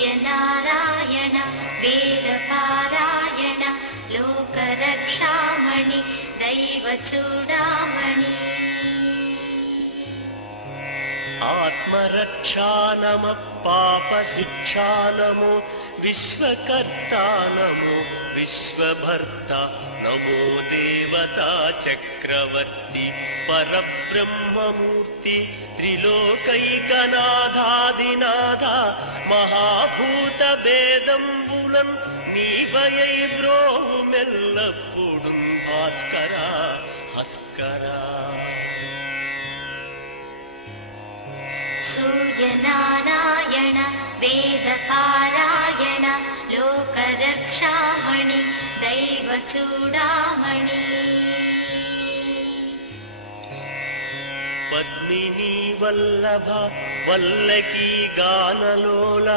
సూర్యనారాయణ వేదపారాయణ లోకరక్షామణి దైవచూడామణి ఆత్మరక్షానమ పాపశిక్షానమో విశ్వకర్తానమో విశ్వభర్త నమో దేవతా చక్రవర్తి పరబ్రహ్మమూర్తి త్రిలోకైకనాథాదినాథ మహాభూత భేదంబులన్ నీవయై బ్రోమెల్లప్పుడు భాస్కరా హస్కరా. సూర్యనారాయణ వేదపారాయణ లోకరక్షామణి దైవచూడామణి పద్మినీ వల్లభ వల్లకీ గానలోల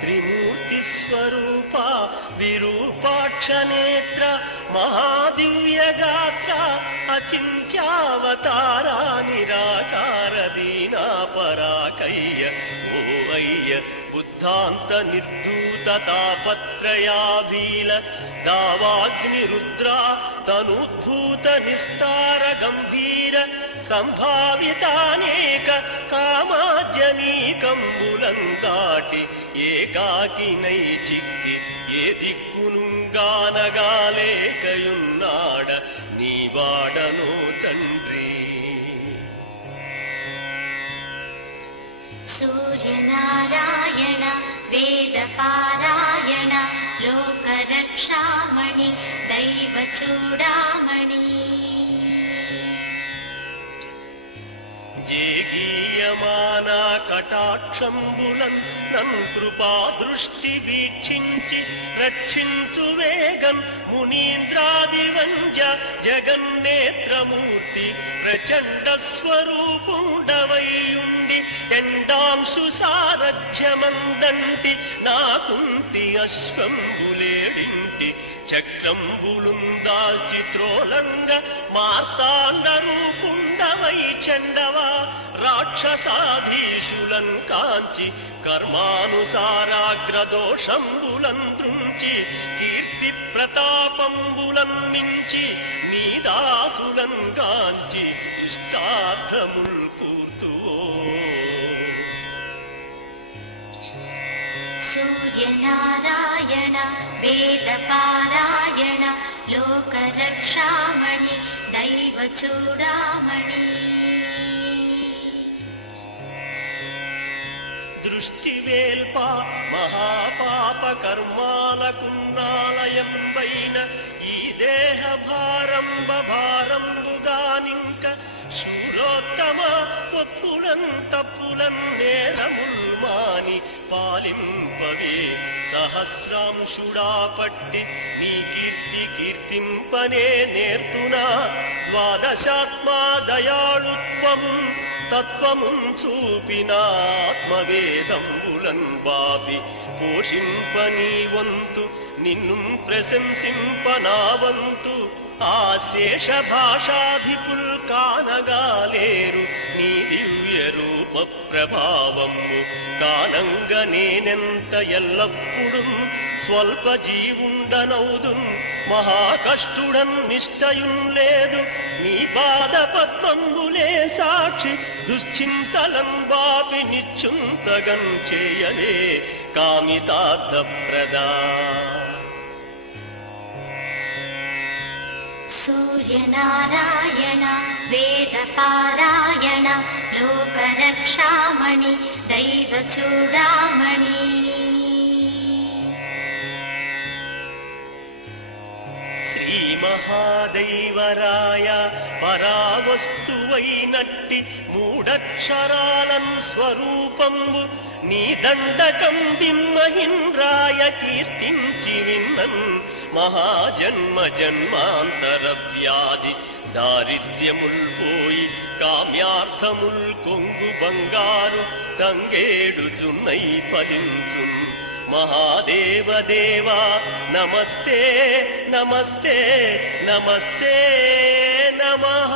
త్రిమూర్తి స్వరూప విరూపాక్ష నేత్ర మహాదివ్య గాత్ర అచింత్యావతారా నిరాకార దీనా పరాకయ్య ఓ అయ్య బుద్ధాంత నిర్దూత తాపత్రయాభీల దావాగ్ని రుద్రా తనుద్భూత నిస్తార గంభీర సంభావితానేక కామాజనీకంబులందాటి ఏకాకినై చిక్కి ఏ దిక్కునుగానగాలేకయున్నాడ నీవాడనో తండ్రి. సూర్యనారాయణ వేదపారాయణ లోకరక్షామణి దైవచూడామణి జేగీయమానా కటాక్షంబులన్ నన్ కృపా దృష్టి వీక్షించి రక్షించు వేగం మునీంద్రాదివంజ జగన్నేత్రమూర్తి ప్రచండ స్వరూపుండవైయుండి ఎండాంశు సారథ్యమందంటి నాకుంటి అశ్వంబులేడింటి చక్రంబులుందాల్చి త్రోలంగ మార్తాండ రూపుండవై చండవా రాక్షసాధీశులన్ కాంచి కర్మానుసారాగ్రదోషంబులన్ దృంచి కీర్తి ప్రతాపంబులన్ మించి నీదాసులన్ కాంచి ఇష్టార్థముల్ కూర్తువో. సూర్యనారాయణ వేదపారాయణ లోకరక్షామణి దైవచూడామణి దృష్టివేల్ప మహాపాప కర్మాలకున్నాలయంబైన ఈ దేహ భారంబ భారంబుగానింక శూరోత్తమ పొత్పులం తప్పులం నేరముల్మాని పాలింపవే సహస్రాంశుడా పట్టి నీ కీర్తి కీర్తింపనే నేర్తునా ద్వాదశాత్మా దయాళుత్వం తత్వమున్ చూపిన ఆత్మవేదంబులన్ బాపి పోషింప నీ వంతు నిన్ను ప్రశంసింప నా వంతు ఆ శేష భాషాధిపుల్ కానగాలేరు నీ దివ్య రూప ప్రభావము కానంగ నేనెంత ఎల్లప్పుడు స్వల్ప జీవుండనౌదున్ మహాకష్టుడన్ నిష్టయున్ లేదు నీ పాద పద్మంబులే సాక్షి దుశ్చింతలం బాపి నిచ్చుంతగం చేయలే కామితార్థ ప్రదా. సూర్యనారాయణ వేదపారాయణ లోకరక్షామణి దైవచూడామణి శ్రీ మహాదైవరాయ పరావస్తువైనట్టి మూడక్షరాలన్ స్వరూపంబు నీ దండకం బిమ్మహింద్రాయ కీర్తించి విన్నన్ మహాజన్మ జన్మాంతర వ్యాధి దారిద్ర్యముల్ పోయి కామ్యార్థముల్ కొంగు బంగారు తంగేడుచున్నై ఫలించున్ మహాదేవ దేవా నమస్తే నమస్తే నమస్తే నమః.